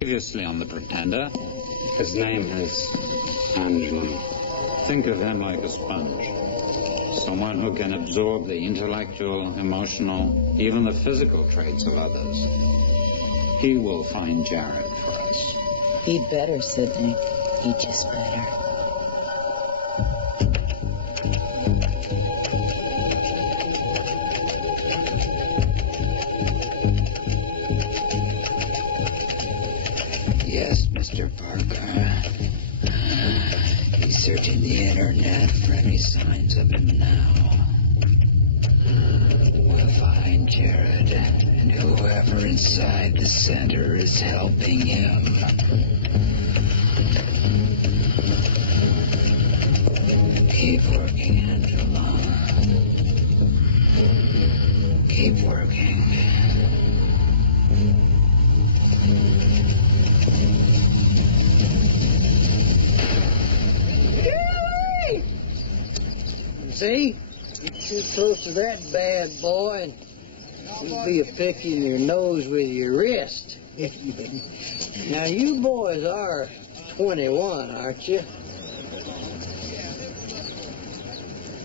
Previously on The Pretender. His name is Angelo. Think of him like a sponge. Someone who can absorb the intellectual, emotional, even the physical traits of others. He will find Jared for us. He'd better, Sidney. He just better. Yes, Mr. Parker. He's searching the internet for any signs of him now. We'll find Jared and whoever inside the center is helping him. Keep working, Angela. Keep working. See? Get too close to that bad boy and you'll be picking your nose with your wrist. Now, you boys are 21, aren't you?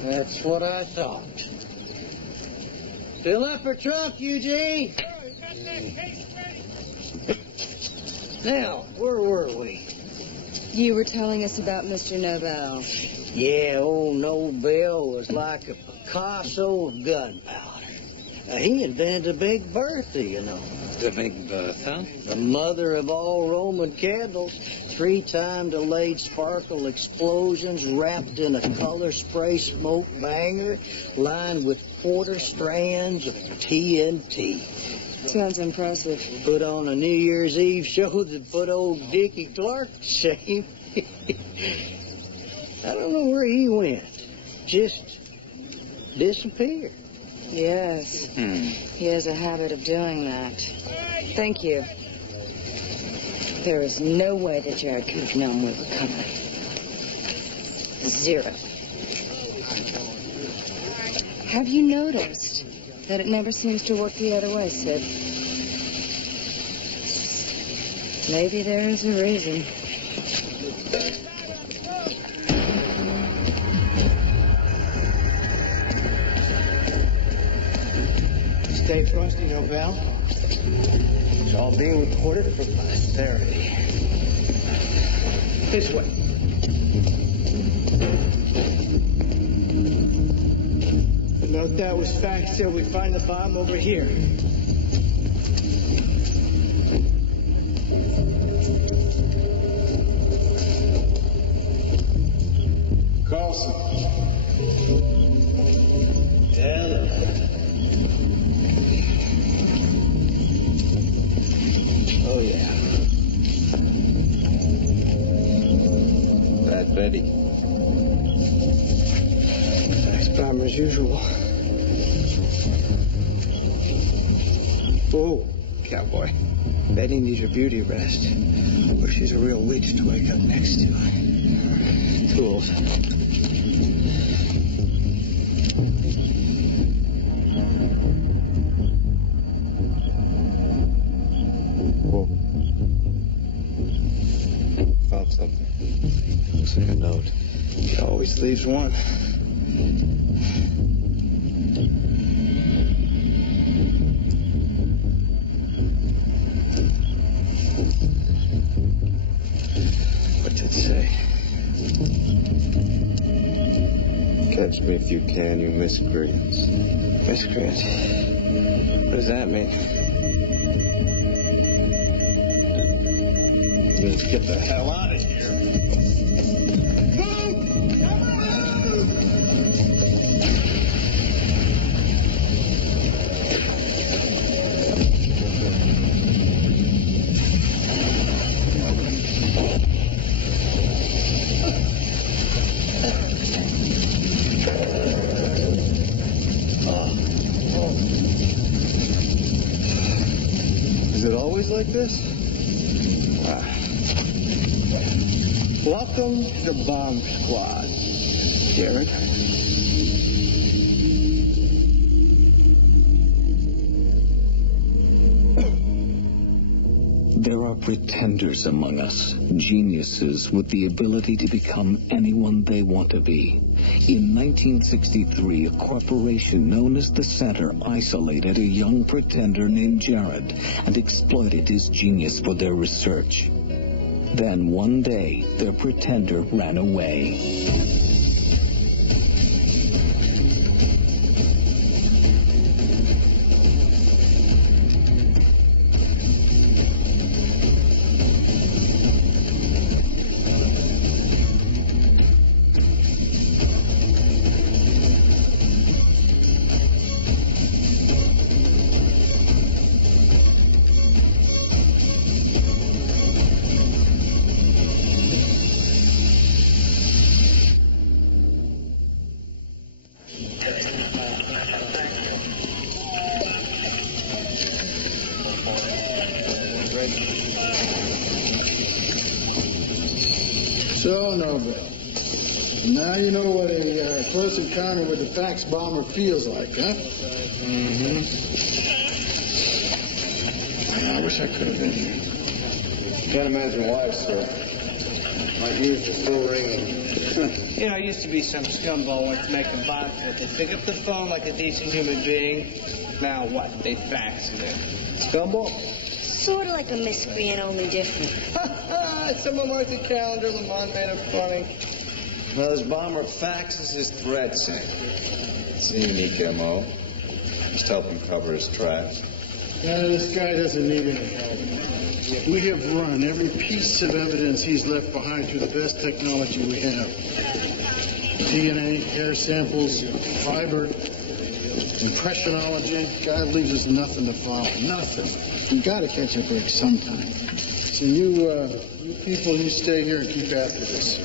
That's what I thought. Fill up her trunk, Eugene. Now, where were we? You were telling us about Mr. Nobel. Yeah, old Nobel was like a Picasso of gunpowder. He invented the Big Bertha, you know. The Big Bertha? The mother of all Roman candles. 3-time delayed sparkle explosions wrapped in a color spray smoke banger lined with quarter strands of TNT. Sounds impressive. Put on a New Year's Eve show that put old Dickie Clark to shame. I don't know where he went. Just disappeared. Yes. He has a habit of doing that. Thank you. There is no way that Jared could have known we were coming. 0. Have you noticed that it never seems to work the other way, Sid? Maybe there is a reason. Stay frosty, Nobel. It's all being recorded for posterity. This way. Note that was fact till we find the bomb over here. Carlson. Hello. Oh, yeah. Bad Betty. Nice bomber as usual. Oh, cowboy. Betty needs her beauty rest. Or she's a real witch to wake up next to. Tools. Whoa. Found something. Looks like a note. He always leaves one. What's it say? Catch me if you can, you miscreants. Miscreant. What does that mean? Let's get the hell out of here. Is it always like this? Welcome to the Bomb Squad, Jared. There are pretenders among us, geniuses with the ability to become anyone they want to be. In 1963, a corporation known as the Center isolated a young pretender named Jared and exploited his genius for their research. Then one day, their pretender ran away. So, Nobel, now you know what a close encounter with the fax bomber feels like, huh? Mm-hmm. I wish I could have been here. Can't imagine why, sir. My ears are still ringing. You know, I used to be some scumbag went to make a bomb fit. They pick up the phone like a decent human being. Now what? They fax it in. Scumbag? Sort of like a miscreant, only different. Someone marked the calendar. Lamont made it funny. Well, this bomber faxes his threats in. It's a unique M.O. Just help him cover his tracks. This guy doesn't need any help. We have run every piece of evidence he's left behind through the best technology we have. DNA, hair samples, fiber, impressionology. Guy leaves us nothing to follow. Nothing. We gotta catch a break sometime. So you people, you stay here and keep after this.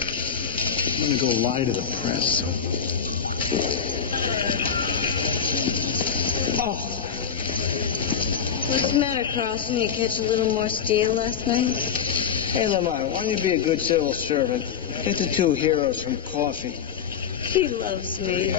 I'm gonna go lie to the press. Oh. What's the matter, Carlson? You catch a little more steel last night? Hey, Lamont, why don't you be a good civil servant? Get the two heroes some coffee. He loves me.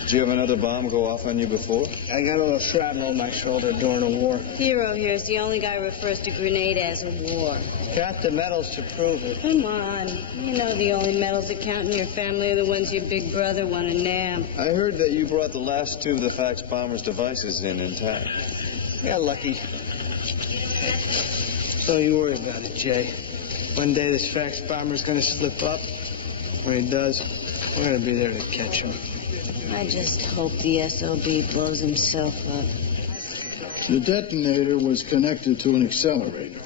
Did you have another bomb go off on you before? I got a little shrapnel on my shoulder during the war. Hero here is the only guy who refers to grenade as a war. Got the medals to prove it. Come on. You know the only medals that count in your family are the ones your big brother won a NAM. I heard that you brought the last two of the fax bomber's devices in intact. Yeah, lucky. Don't you worry about it, Jay. One day this fax bomber's gonna slip up. When he does, we're gonna be there to catch him. I just hope the SOB blows himself up. The detonator was connected to an accelerator.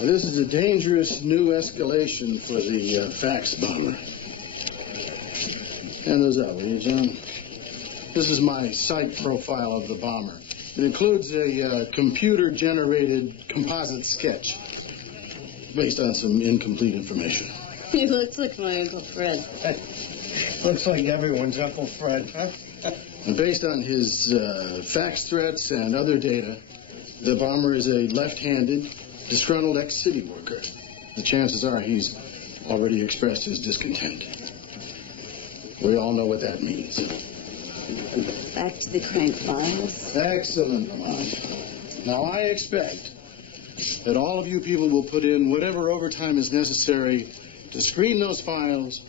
Now, this is a dangerous new escalation for the fax bomber. Hand those out, will you, John? This is my site profile of the bomber. It includes a computer-generated composite sketch based on some incomplete information. He looks like my Uncle Fred. Looks like everyone's Uncle Fred, huh? And based on his fax threats and other data, the bomber is a left-handed, disgruntled ex-city worker. The chances are he's already expressed his discontent. We all know what that means. Back to the crank files. Excellent, Lamont. Now, I expect that all of you people will put in whatever overtime is necessary to screen those files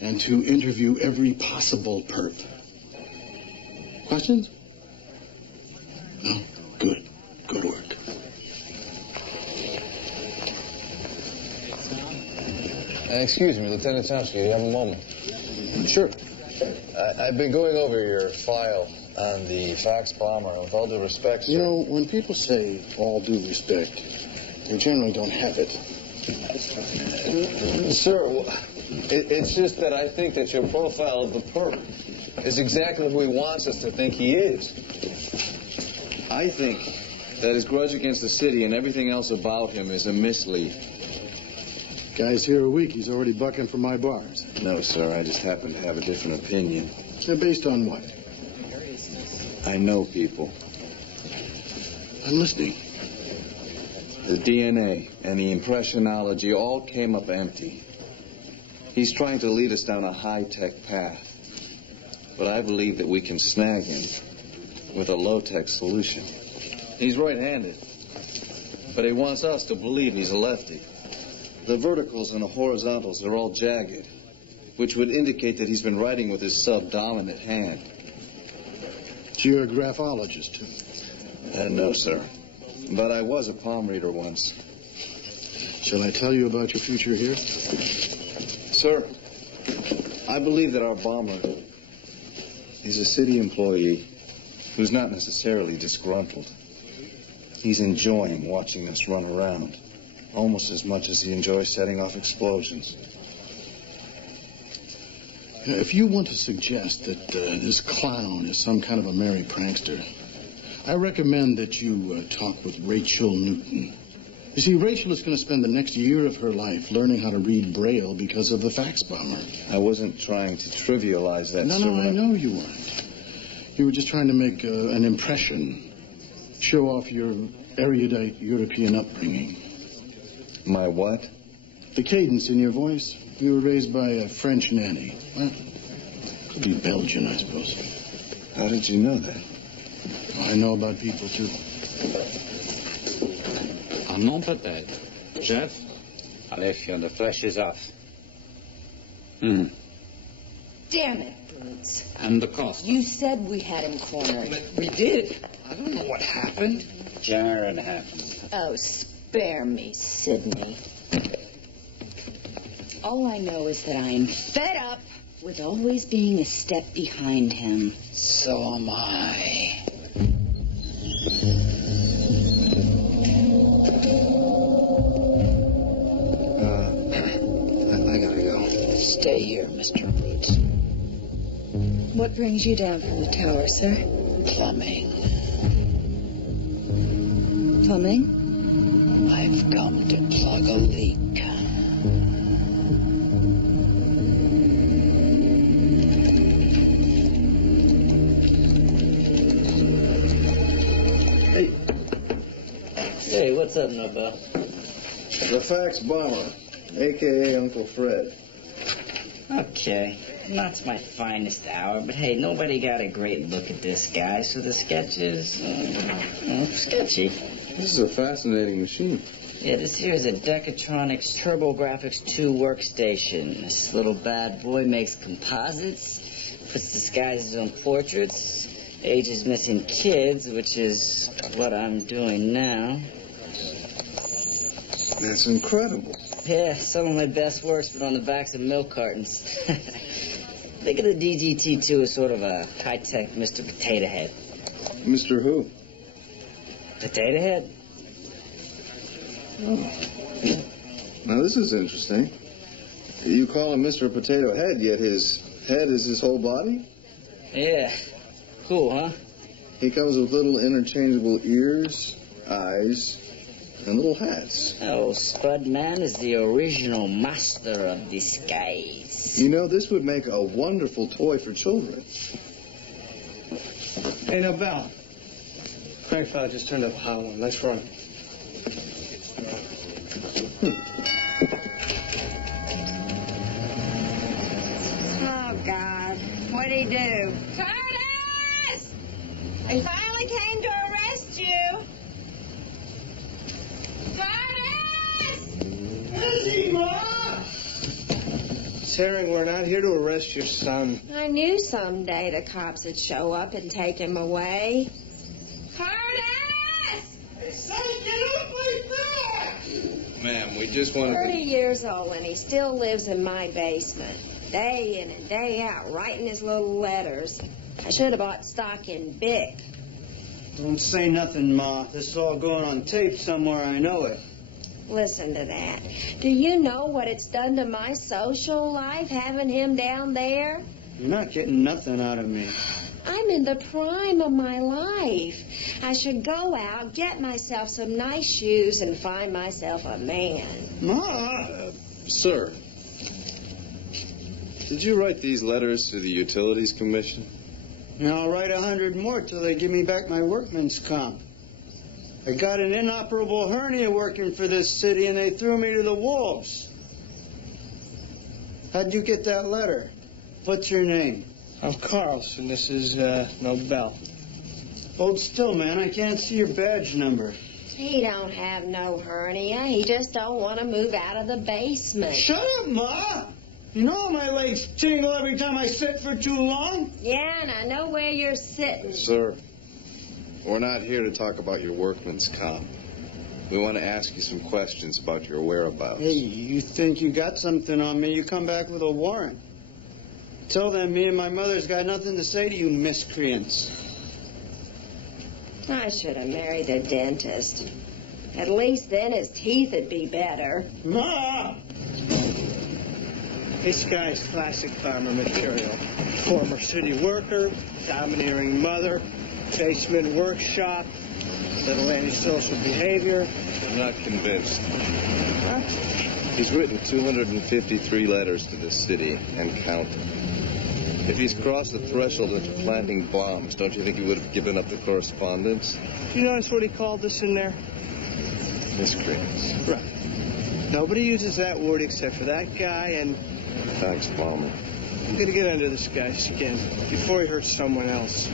and to interview every possible perp. Questions? No? Good. Good work. Excuse me, Lieutenant Chomsky, do you have a moment? Sure. I've been going over your file on the fax bomber, and with all due respect, sir... You know, when people say all due respect, they generally don't have it. Sir, it's just that I think that your profile of the perp is exactly who he wants us to think he is. I think that his grudge against the city and everything else about him is a mislead. Guy's here a week. He's already bucking for my bars. No, sir. I just happen to have a different opinion. And based on what? I know people. I'm listening. The DNA and the impressionology all came up empty. He's trying to lead us down a high-tech path. But I believe that we can snag him with a low-tech solution. He's right-handed. But he wants us to believe he's a lefty. The verticals and the horizontals are all jagged, which would indicate that he's been writing with his subdominant hand. So you're a graphologist, too? No, sir. But I was a palm reader once. Shall I tell you about your future here? Sir, I believe that our bomber is a city employee who's not necessarily disgruntled. He's enjoying watching us run around, almost as much as he enjoys setting off explosions. If you want to suggest that this clown is some kind of a merry prankster, I recommend that you talk with Rachel Newton. You see, Rachel is going to spend the next year of her life learning how to read Braille because of the fax bomber. I wasn't trying to trivialize that, sir. No, I know you weren't. You were just trying to make an impression, show off your erudite European upbringing. My what? The cadence in your voice. You were raised by a French nanny. Well, could be Belgian, I suppose. How did you know that? I know about people, too. Ah non, peut-être. Jeff? Allez, Fiona, the flesh is off. Damn it, Boots. And the cost? You said we had him cornered. We did. I don't know what happened. Jared happened. Oh, spare me, Sidney. All I know is that I am fed up with always being a step behind him. So am I. I gotta go. Stay here, Mr. Boots. What brings you down from the tower, sir? Plumbing. Plumbing? I've come to plug a leak. Hey, what's up, Nobel? The fax bomber, a.k.a. Uncle Fred. Okay, not my finest hour, but hey, nobody got a great look at this guy, so the sketch is, sketchy. This is a fascinating machine. Yeah, this here is a Decatronics TurboGrafx 2 workstation. This little bad boy makes composites, puts disguises on portraits, ages missing kids, which is what I'm doing now. That's incredible. Yeah, some of my best work's been on the backs of milk cartons. Think of the DGT-2 as sort of a high-tech Mr. Potato Head. Mr. Who? Potato Head? Oh. Now, this is interesting. You call him Mr. Potato Head, yet his head is his whole body? Yeah. Cool, huh? He comes with little interchangeable ears, eyes, and little hats. Oh, Spud Man is the original master of disguise. You know, this would make a wonderful toy for children. Hey, Nobel. Crank file just turned up hot one. Let's run. Oh, God. What'd he do? Curtis! They finally came to arrest you. Is he, Ma? Herring, we're not here to arrest your son. I knew someday the cops would show up and take him away. Curtis! Say, get up like that! Ma'am, we just wanted 30 years old and he still lives in my basement. Day in and day out, writing his little letters. I should have bought stock in Bic. Don't say nothing, Ma. This is all going on tape somewhere. I know it. Listen to that. Do you know what it's done to my social life, having him down there? You're not getting nothing out of me. I'm in the prime of my life. I should go out, get myself some nice shoes, and find myself a man. Ma! Sir, did you write these letters to the Utilities Commission? Now I'll write 100 more till they give me back my workman's comp. I got an inoperable hernia working for this city, and they threw me to the wolves. How'd you get that letter? What's your name? I'm Carlson. This is Nobel. Hold still, man. I can't see your badge number. He don't have no hernia. He just don't want to move out of the basement. Shut up, Ma! You know my legs tingle every time I sit for too long? Yeah, and I know where you're sitting. Sir, we're not here to talk about your workman's comp. We want to ask you some questions about your whereabouts. Hey, you think you got something on me, you come back with a warrant. Tell them me and my mother's got nothing to say to you miscreants. I should have married a dentist. At least then his teeth would be better. Ma! This guy's classic farmer material. Former city worker, domineering mother, basement workshop, little antisocial behavior. I'm not convinced. Huh? He's written 253 letters to this city and counting. If he's crossed the threshold into planting bombs, don't you think he would have given up the correspondence? Do you notice what he called us in there? Miscreants. Right. Nobody uses that word except for that guy and... Thanks, Palmer. I'm gonna get under this guy's skin before he hurts someone else.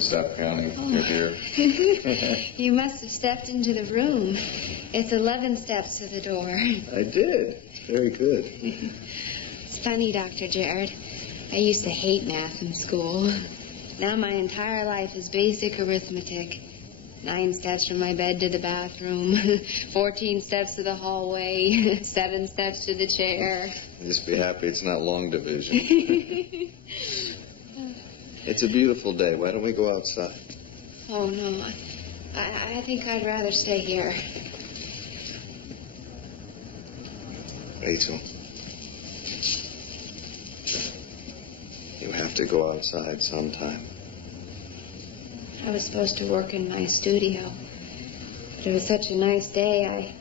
Stop counting. Oh. You're here. You must have stepped into the room. It's 11 steps to the door. I did. Very good. It's funny, Dr. Jared. I used to hate math in school. Now my entire life is basic arithmetic. 9 steps from my bed to the bathroom, 14 steps to the hallway, 7 steps to the chair. Just be happy it's not long division. It's a beautiful day. Why don't we go outside? Oh, no. I think I'd rather stay here. Rachel, you have to go outside sometime. I was supposed to work in my studio, but it was such a nice day, I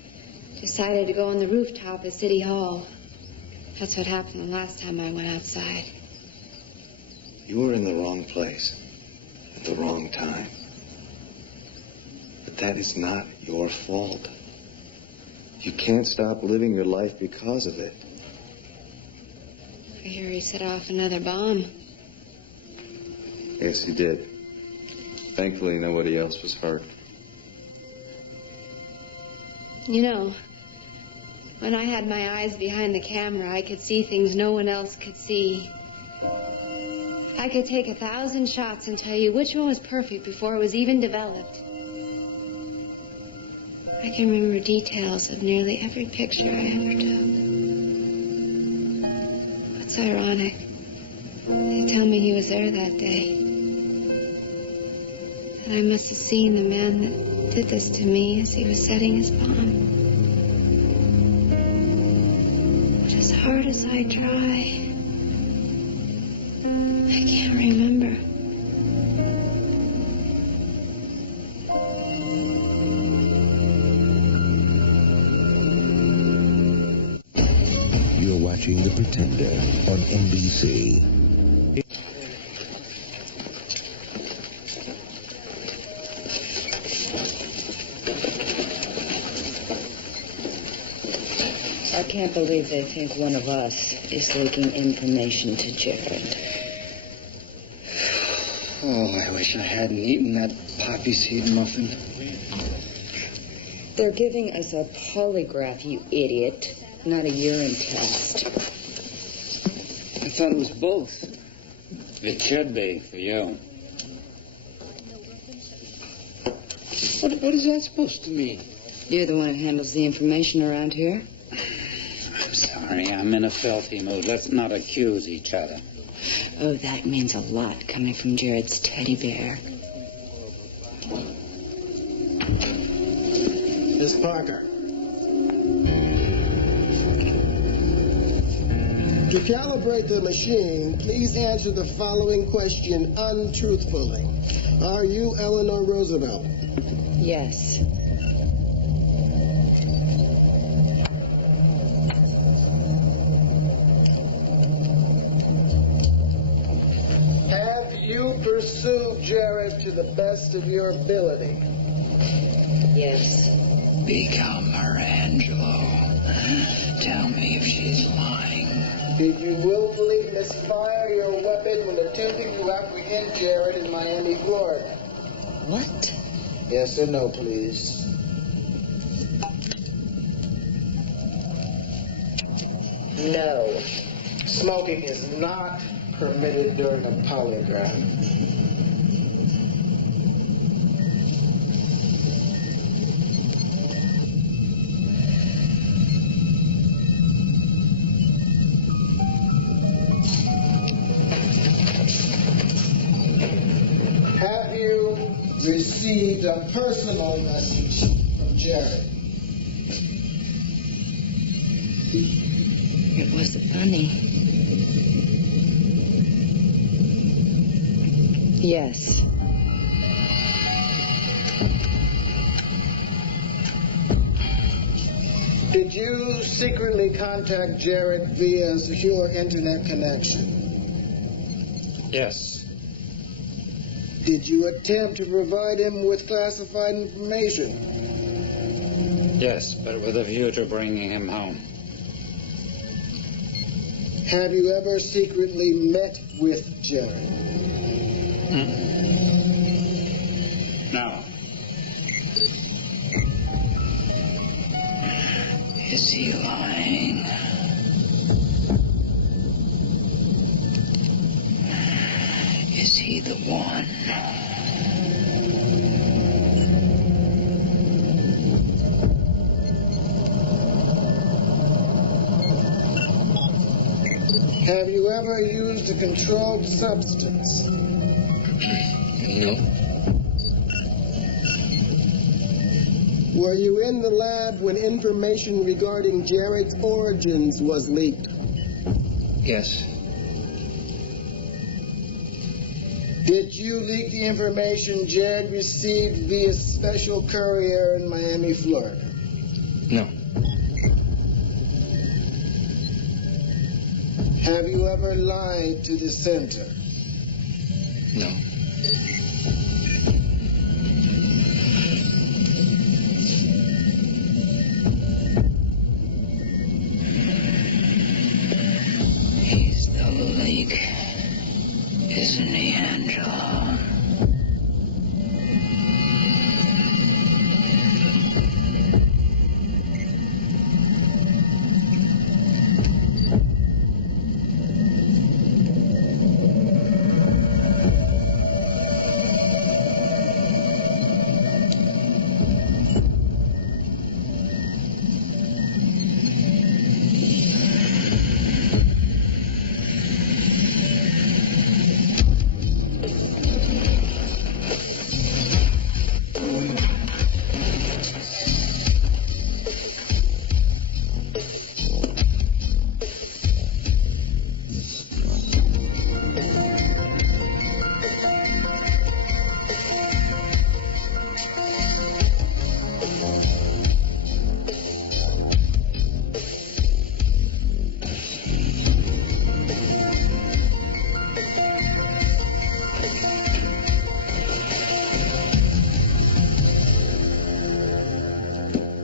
decided to go on the rooftop at City Hall. That's what happened the last time I went outside. You were in the wrong place at the wrong time. But that is not your fault. You can't stop living your life because of it. I hear he set off another bomb. Yes, he did. Thankfully, nobody else was hurt. You know, when I had my eyes behind the camera, I could see things no one else could see. I could take 1,000 shots and tell you which one was perfect before it was even developed. I can remember details of nearly every picture I ever took. What's ironic, they tell me he was there that day. That I must have seen the man that did this to me as he was setting his bomb. But as hard as I try, I can't remember. You're watching The Pretender on NBC. I can't believe they think one of us is leaking information to Jared. Oh, I wish I hadn't eaten that poppy seed muffin. They're giving us a polygraph, you idiot, not a urine test. I thought it was both. It should be for you. What is that supposed to mean? You're the one who handles the information around here. I'm sorry, I'm in a filthy mood. Let's not accuse each other. Oh, that means a lot coming from Jared's teddy bear. Miss Parker. To calibrate the machine, please answer the following question untruthfully. Are you Eleanor Roosevelt? Yes. Have you pursued Jared to the best of your ability? Yes. Become her, Angelo. Tell me if she's lying. Did you willfully misfire your weapon when attempting to apprehend Jared in Miami, Florida? What? Yes or no, please? No. Smoking is not permitted during a polygraph. Have you received a personal message from Jared? It was a bunny. Yes. Did you secretly contact Jared via a secure internet connection? Yes. Did you attempt to provide him with classified information? Yes, but with a view to bringing him home. Have you ever secretly met with Jared? No. Is he lying? Is he the one? Have you ever used a controlled substance? No. Were you in the lab when information regarding Jared's origins was leaked? Yes. Did you leak the information Jared received via special courier in Miami, Florida? No. Have you ever lied to the center? No. He's the leak, isn't he, Angela?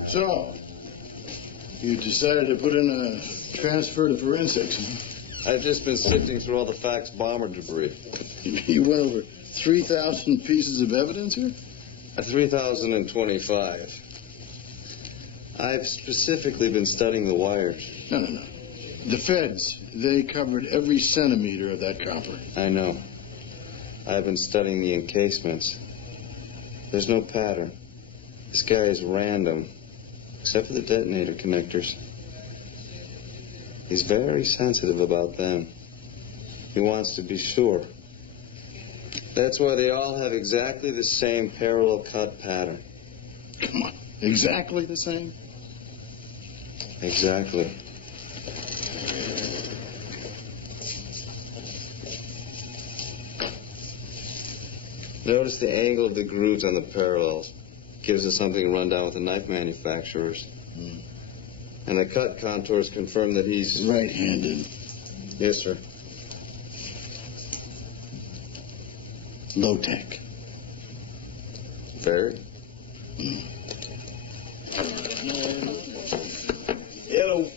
So, you decided to put in a transfer to forensics, huh? I've just been sifting through all the fax bomber debris. You went over 3,000 pieces of evidence here? 3,025. I've specifically been studying the wires. No. The feds, they covered every centimeter of that copper. I know. I've been studying the encasements. There's no pattern. This guy is random, except for the detonator connectors. He's very sensitive about them. He wants to be sure. That's why they all have exactly the same parallel cut pattern. Come on. Exactly the same? Exactly. Notice the angle of the grooves on the parallels. Gives us something to run down with the knife manufacturers. And the cut contours confirm that he's... Right-handed. Yes, sir. Low-tech. Very. Hello.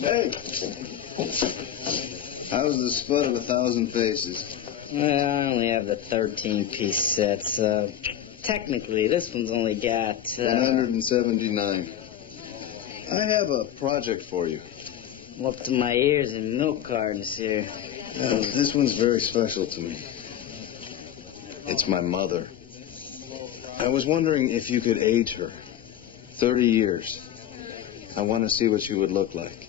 Hey. How's the spud of 1,000 faces? Well, I only have the 13-piece set, so technically this one's only got... 179. I have a project for you. I'm up to my ears in milk cartons here. This one's very special to me. It's my mother. I was wondering if you could age her. 30 years. I want to see what she would look like.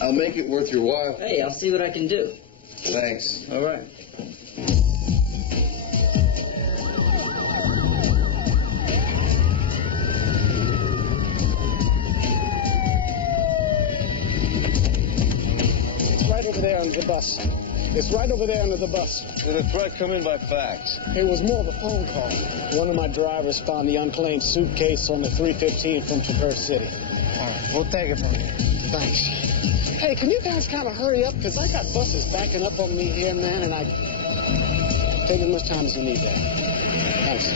I'll make it worth your while. Hey, I'll see what I can do. Thanks. All right. It's right over there under the bus. It's right over there under the bus. Did a threat come in by fax? It was more of a phone call. One of my drivers found the unclaimed suitcase on the 315 from Traverse City. All right, we'll take it from here. Thanks. Hey, can you guys kind of hurry up? Because I got buses backing up on me here, man, and I take as much time as you need there. Thanks.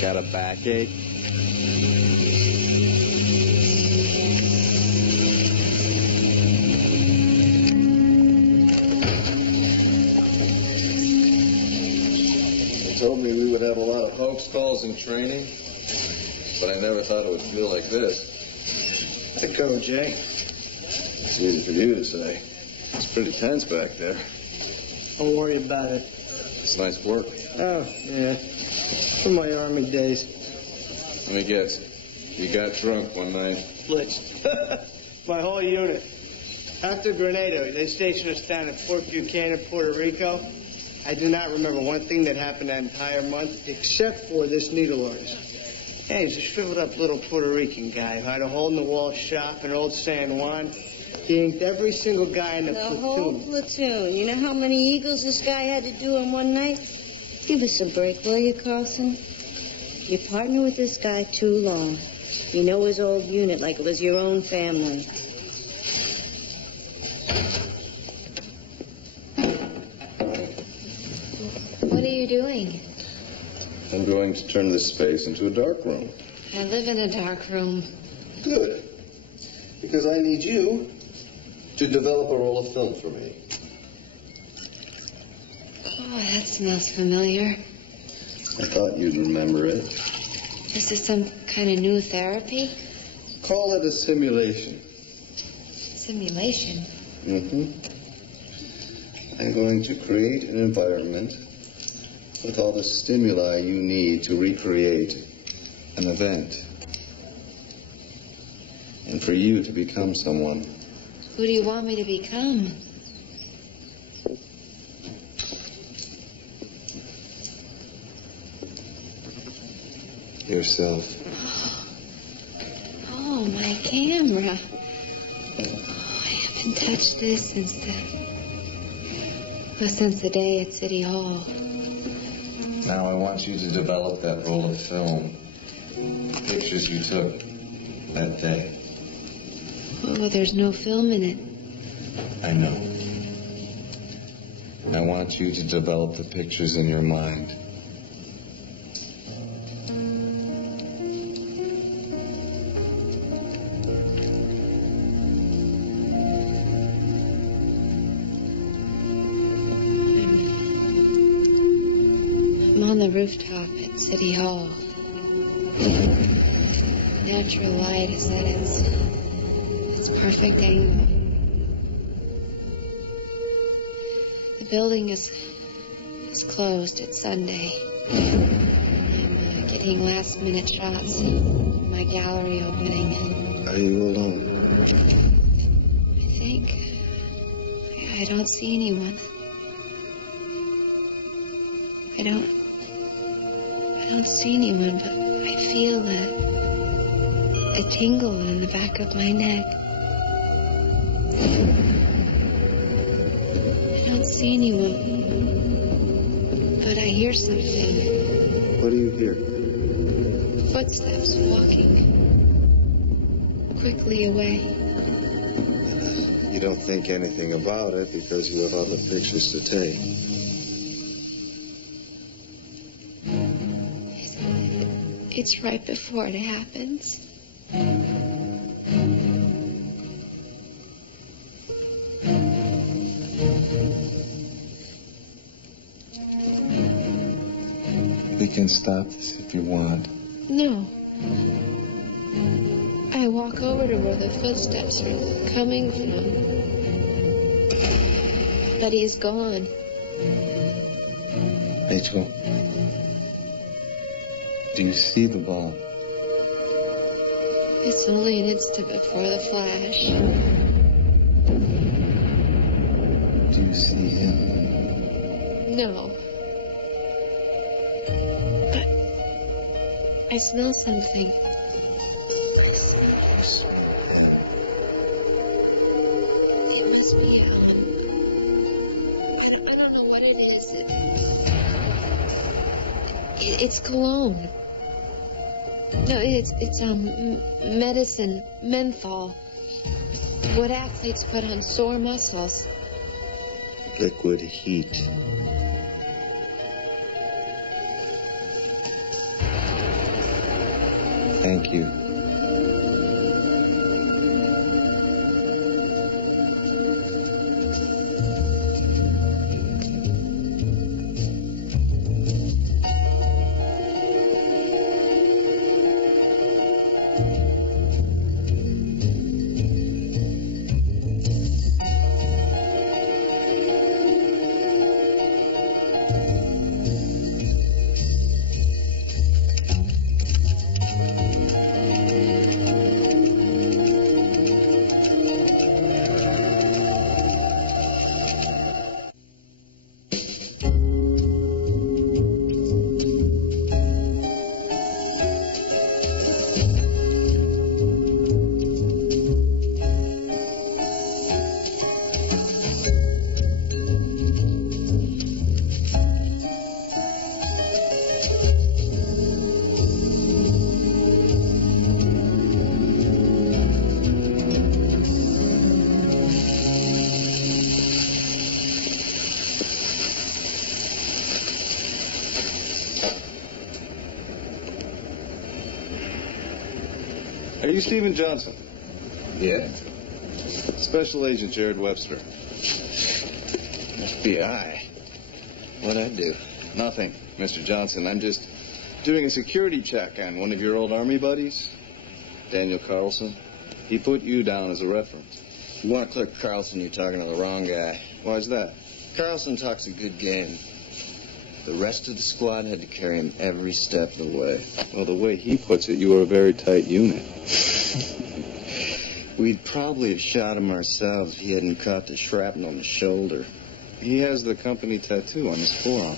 Got a backache? They told me we would have a lot of hoax calls in training, but I never thought it would feel like this. Let go, Jay. It's easy for you to say. It's pretty tense back there. Don't worry about it. It's nice work. Oh, yeah. From my Army days. Let me guess. You got drunk one night. Blitzed. My whole unit. After Grenada, they stationed us down at Fort Buchanan, Puerto Rico. I do not remember one thing that happened that entire month, except for this needle artist. Hey, he's a shriveled up little Puerto Rican guy who had a hole-in-the-wall shop in old San Juan. He inked every single guy in the platoon. Whole platoon. You know how many eagles this guy had to do in one night? Give us a break, will you, Carlson? You partner with this guy too long. You know his old unit like it was your own family. What are you doing? I'm going to turn this space into a dark room. I live in a dark room. Good. Because I need you to develop a roll of film for me. Oh, that smells familiar. I thought you'd remember it. Is this some kind of new therapy? Call it a simulation. Simulation? Mm-hmm. I'm going to create an environment with all the stimuli you need to recreate an event. And for you to become someone. Who do you want me to become? Yourself. Oh, my camera. Oh, I haven't touched this since the day at City Hall. Now I want you to develop that roll of film. Pictures you took that day. Oh, there's no film in it. I know. I want you to develop the pictures in your mind. I'm on the rooftop at City Hall. Natural light is at its perfect angle. The building is closed. It's Sunday. I'm getting last-minute shots of my gallery opening. Are you alone? I think I don't see anyone. I don't see anyone, but I feel a tingle on the back of my neck. I don't see anyone, but I hear something. What do you hear? Footsteps walking quickly away. You don't think anything about it because you have other pictures to take. It's right before it happens. We can stop this if you want. No. I walk over to where the footsteps are coming from. But he's gone. Rachel, do you see the bomb? It's only an instant before the flash. Do you see him? No. But I smell something. I smell. It must be, I don't know what it is. It's cologne. No, it's medicine, menthol. What athletes put on sore muscles. Liquid heat. Thank you. Are you Stephen Johnson? Yeah. Special Agent Jared Webster. FBI. What'd I do? Nothing, Mr. Johnson. I'm just doing a security check on one of your old Army buddies, Daniel Carlson. He put you down as a reference. If you want to clear Carlson, you're talking to the wrong guy. Why's that? Carlson talks a good game. The rest of the squad had to carry him every step of the way. Well, the way he puts it, you were a very tight unit. We'd probably have shot him ourselves if he hadn't caught the shrapnel on the shoulder. He has the company tattoo on his forearm.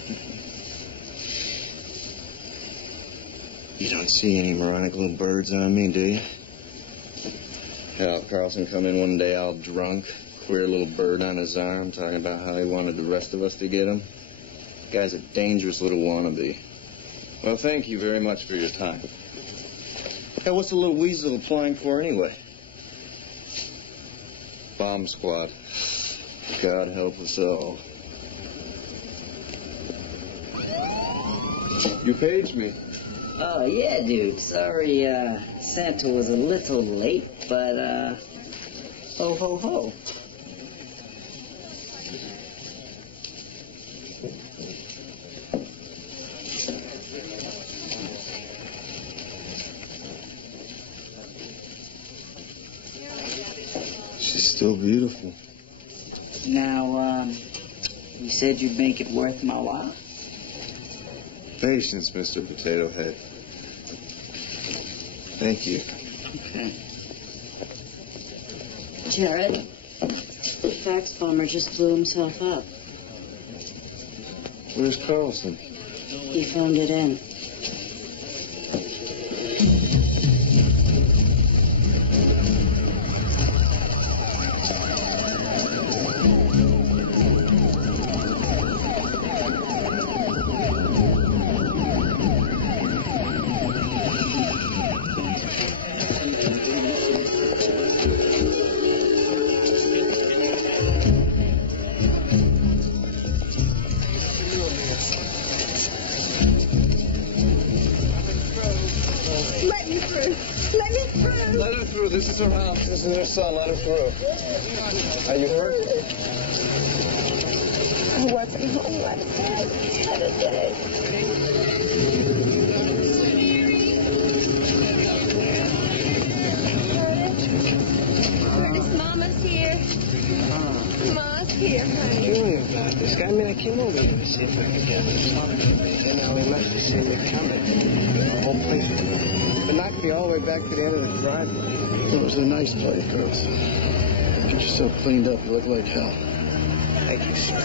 You don't see any moronic little birds on me, do you? Hell, Carlson come in one day all drunk, queer little bird on his arm, talking about how he wanted the rest of us to get him. Guy's a dangerous little wannabe. Well, thank you very much for your time. Hey, what's the little weasel applying for anyway? Bomb squad. God help us all. You paged me. Oh, yeah, dude. Sorry, Santa was a little late, but, ho, ho, ho. She's still beautiful. Now, you said you'd make it worth my while? Patience, Mr. Potato Head. Thank you. Okay. Jared, the fax bomber just blew himself up. Where's Carlson? He phoned it in. This is her house. This is her son. Let her through. Are you hurt? I wasn't home last night. Had a day. Curtis, Mama's here. Ma's here, honey. Doing about this guy. I mean, I came over here to see if I could get him to talk to me. And now he must have seen me coming. The whole place was but knocked me all the way back to the end of the driveway. Well, it was a nice place, girls. Get yourself cleaned up. You look like hell. Thank you, sir.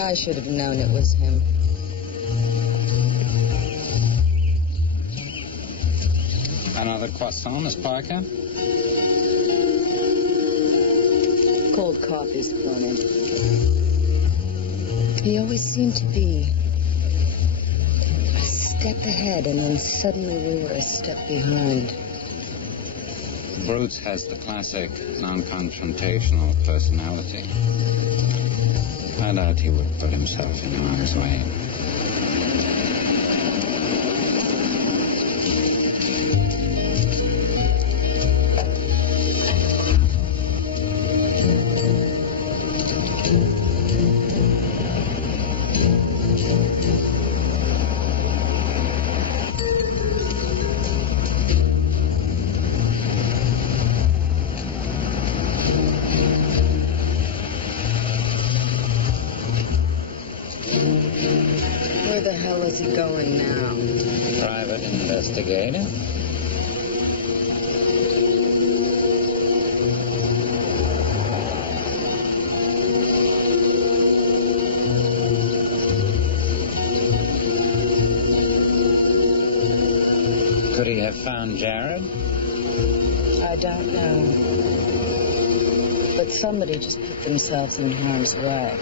I should have known it was him. Another croissant, Miss Parker? Cold coffee's thrown in. He always seemed to be a step ahead, and then suddenly we were a step behind. Brutes has the classic non-confrontational personality. I doubt he would put himself in harm's way. Where the hell is he going now? Private investigator? Could he have found Jared? I don't know. But somebody just put themselves in harm's way.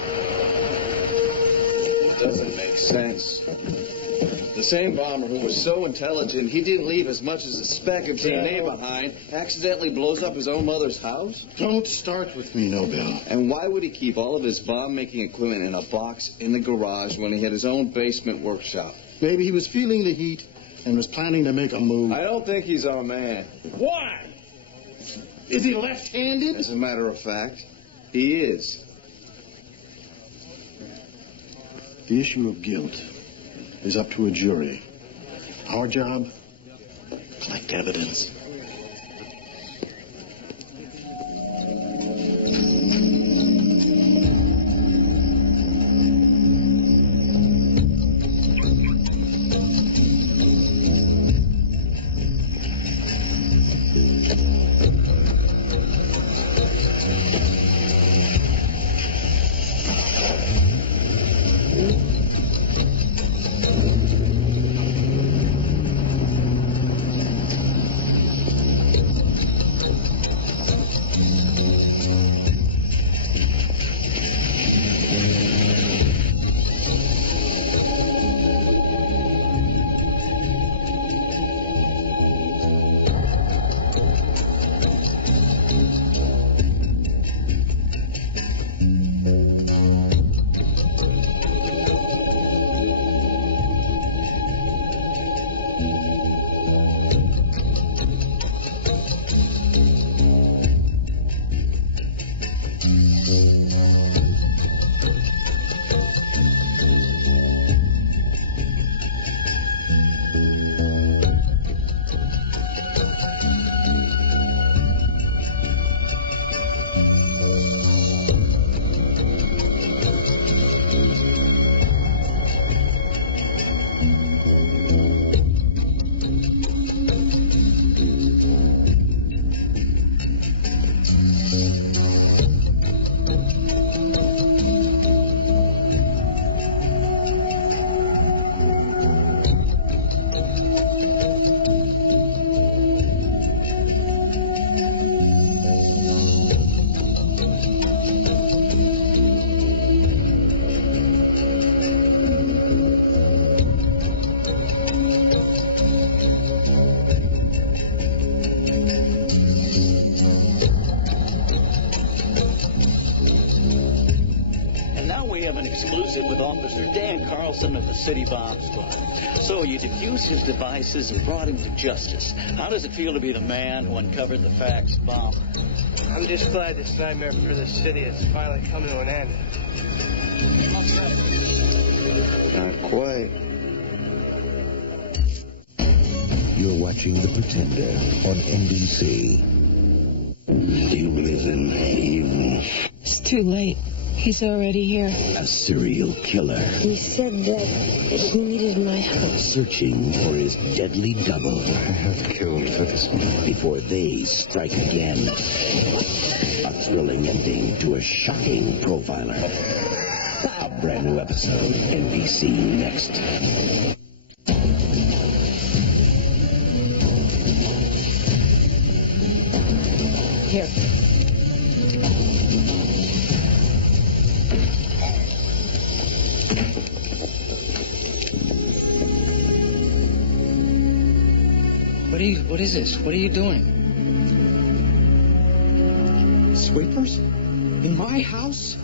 Doesn't make sense. The same bomber who was so intelligent he didn't leave as much as a speck of DNA behind accidentally blows up his own mother's house? Don't start with me, Nobel. And why would he keep all of his bomb-making equipment in a box in the garage when he had his own basement workshop? Maybe he was feeling the heat and was planning to make a move. I don't think he's our man. Why? Is he left-handed? As a matter of fact, he is. The issue of guilt is up to a jury. Our job, collect evidence. Carlson of the City Bomb Squad. So you defused his devices and brought him to justice. How does it feel to be the man who uncovered the fax bomb? I'm just glad this nightmare for the city is finally coming to an end. Not quite. You're watching The Pretender on NBC. Do you believe in evil? It's too late. He's already here. A serial killer He said that he needed my help. searching for his deadly double. I have killed for this one. Before they strike again. A thrilling ending to a shocking profiler. A brand new episode, NBC next. Here. What is this? What are you doing? Sweepers? In my house?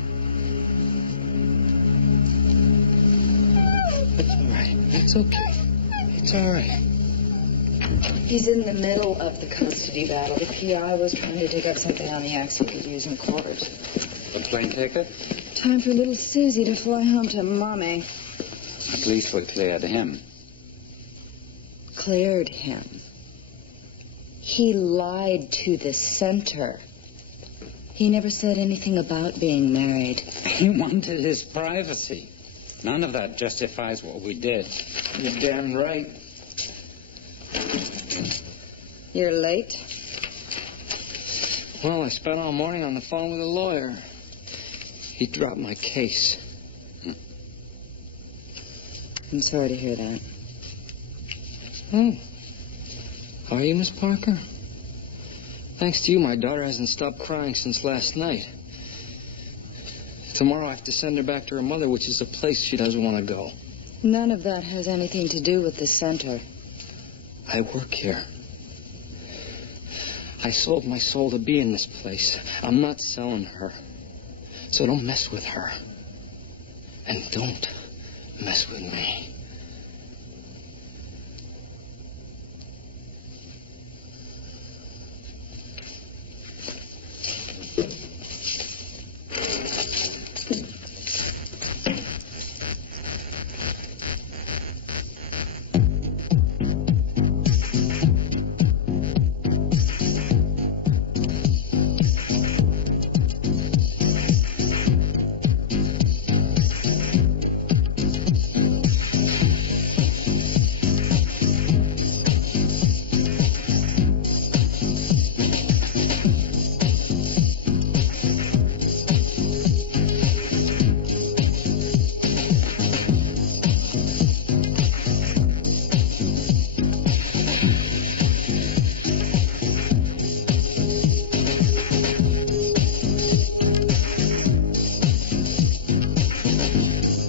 It's all right. It's okay. It's all right. He's in the middle of the custody battle. The PI was trying to dig up something on the axe he could use in court. The plane ticket? Time for little Susie to fly home to Mommy. At least we cleared him. Cleared him. He lied to the center. He never said anything about being married. He wanted his privacy. None of that justifies what we did. You're damn right. You're late? Well, I spent all morning on the phone with a lawyer. He dropped my case. I'm sorry to hear that. Oh. How are you, Miss Parker? Thanks to you, my daughter hasn't stopped crying since last night. Tomorrow I have to send her back to her mother, which is a place she doesn't want to go. None of that has anything to do with the center. I work here. I sold my soul to be in this place. I'm not selling her. So don't mess with her. And don't mess with me.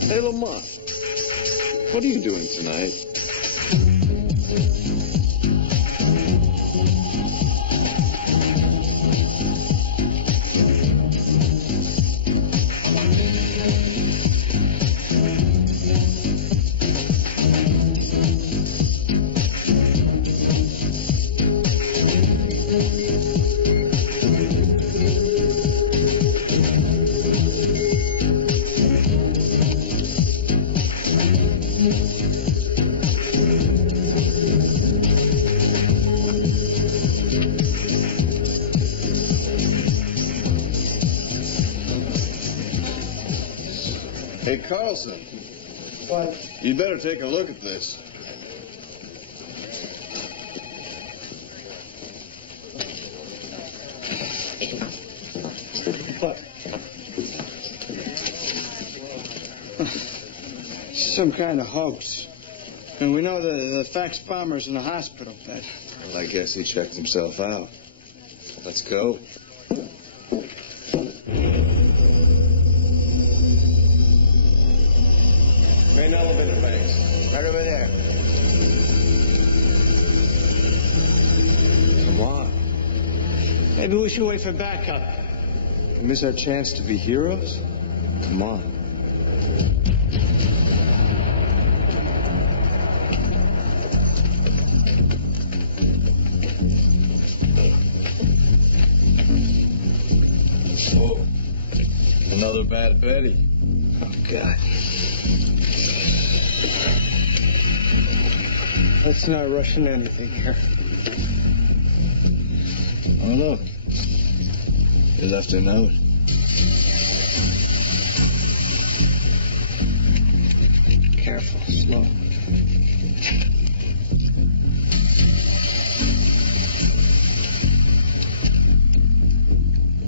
Hey, Lamont, what are you doing tonight? Hey, Carlson. What? You better take a look at this. What? Some kind of hoax. And we know the fax bomber's in the hospital bed. Well, I guess he checked himself out. Let's go. Main elevator banks. Right over there. Come on. Maybe we should wait for backup. We miss our chance to be heroes? Come on. Bad Betty. Oh, God. Let's not rush into anything here. Oh, look. He left a note. Careful, slow.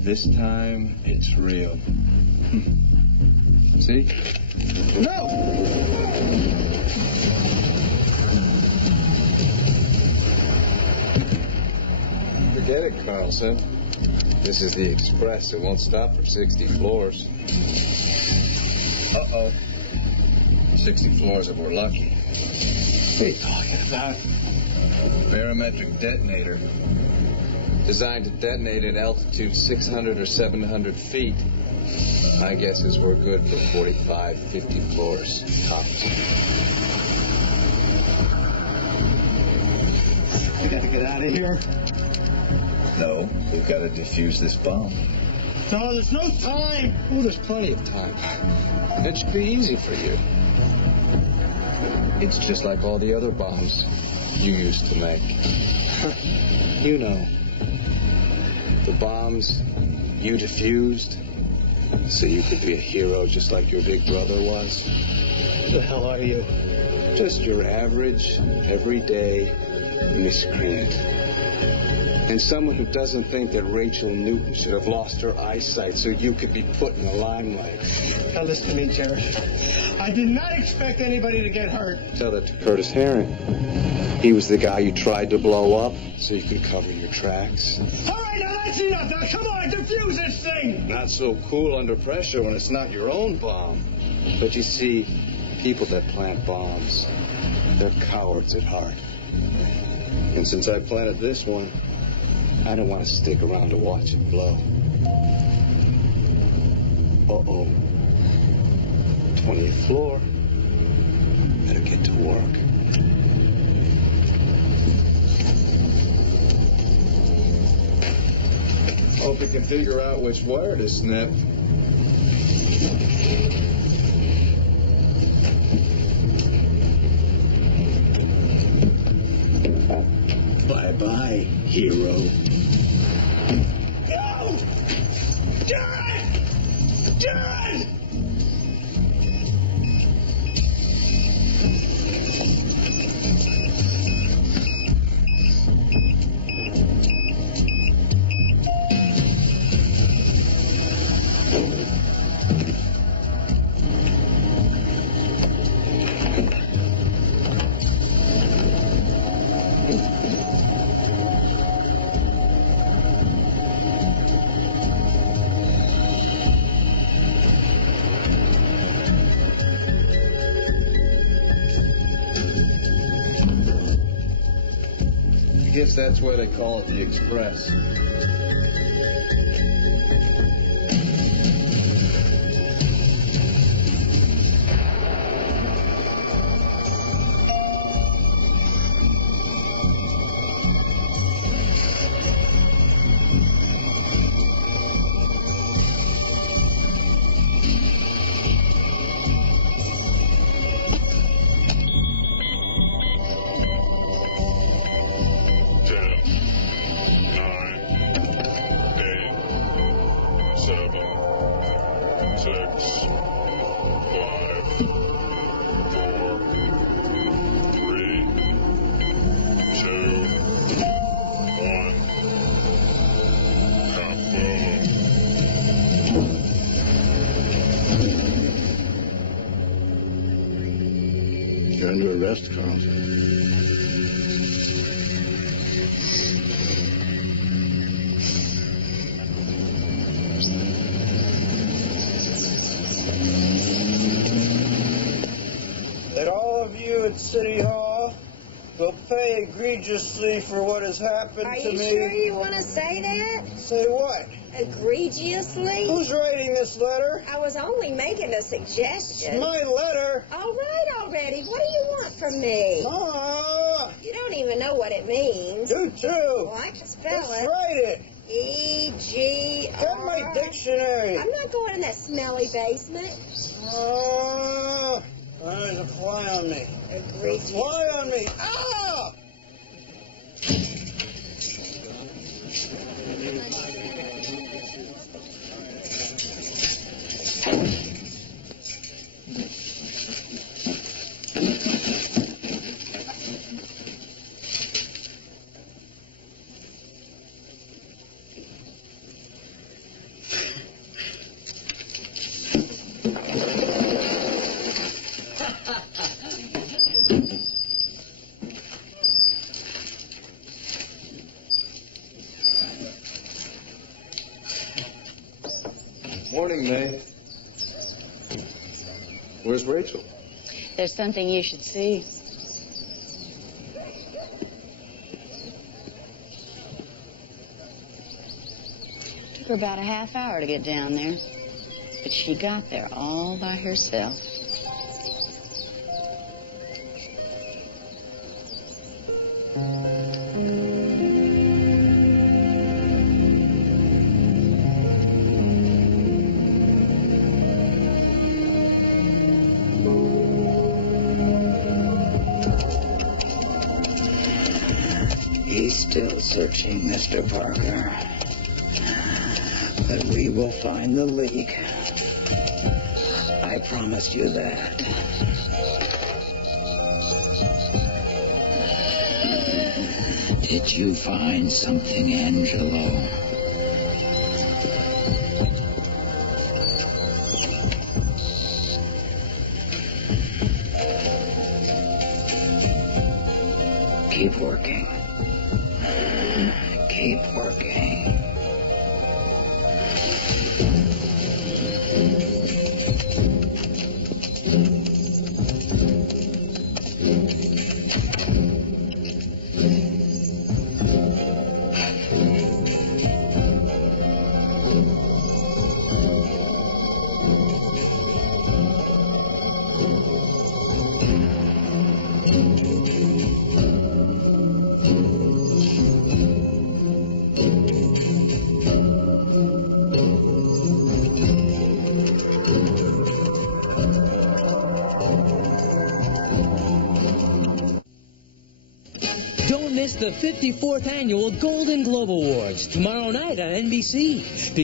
This time, it's real. See? No! Forget it, Carlson. This is the express. It won't stop for 60 floors. Uh-oh. 60 floors if we're lucky. What are you talking about? Barometric detonator. Designed to detonate at altitude 600 or 700 feet. My guess is we're good for 45, 50 floors. Tops. We gotta get out of here. No, we've got to defuse this bomb. No, there's no time. Oh, there's plenty of time. It should be easy for you. It's just like all the other bombs you used to make. You know. The bombs you defused so you could be a hero just like your big brother was. Who the hell are you? Just your average, everyday miscreant. And someone who doesn't think that Rachel Newton should have lost her eyesight so you could be put in the limelight. Now listen to me, Jared. I did not expect anybody to get hurt. Tell that to Curtis Herring. He was the guy you tried to blow up so you could cover your tracks. All right, now that's enough. Now come on, defuse this thing. Not so cool under pressure when it's not your own bomb. But you see, people that plant bombs, they're cowards at heart. And since I planted this one, I don't want to stick around to watch it blow. Uh-oh. 20th floor. Better get to work. Hope you can figure out which wire to snip. Bye-bye, hero. No! Jared! Jared! I guess that's why they call it the Express. You're under arrest, Carlson. That all of you at City Hall will pay egregiously for what has happened Are to you me. sure you want to say that? Say what? Egregiously? Who's writing this letter? I was only making a suggestion. It's my letter. All right already. What do you want from me? Ah! You don't even know what it means. You too. Well, I can spell Let's it. write it. E-G-R. Get my dictionary. I'm not going in that smelly basement. Oh, there's a fly on me. Agreed. There's a fly on me. Ah! Morning, May. Where's Rachel? There's something you should see. Took her about a half hour to get down there, but she got there all by herself. He's still searching, Mr. Parker. But we will find the leak. I promised you that. Did you find something, Angelo? Keep working. Keep working. Don't miss the 54th Annual Golden Globe Awards tomorrow night on NBC.